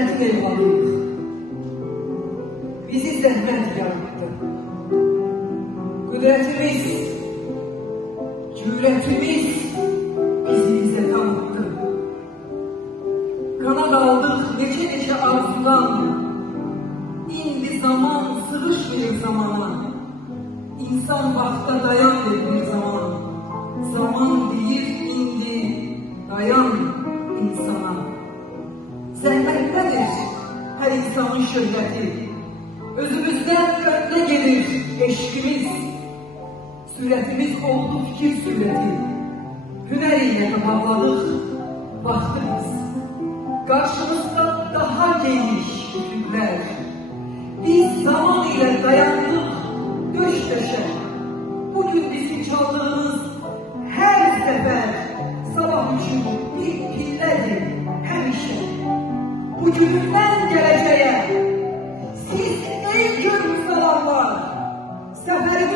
Cənnetin eyvalıyıq. Bizi zəhmət yarattı. Qüdrətimiz, cürətimiz bizi bizə tanıttı. Kanat aldık neçə arzudan. İndi zaman sığışmıyor zamana. İnsan vaxta dayan bir zaman. Zaman deyir indi dayan insana. Zəhmətlədir hər insanın şöhrəti. Özümüzdən önə gelir eşkimiz. Sürətimiz oldu fikir sürəti. Hünər ilə tamamladıq vaxtımız. Qarşımızda daha geniş üfüqlər. Biz zaman ilə dayandık döş döşə. Bugün bizim çaldığımız hər səfər sabah üçün bir pillədir həmişə. Bugünündən gələcəyə siz ey gönül salamlar, səfəri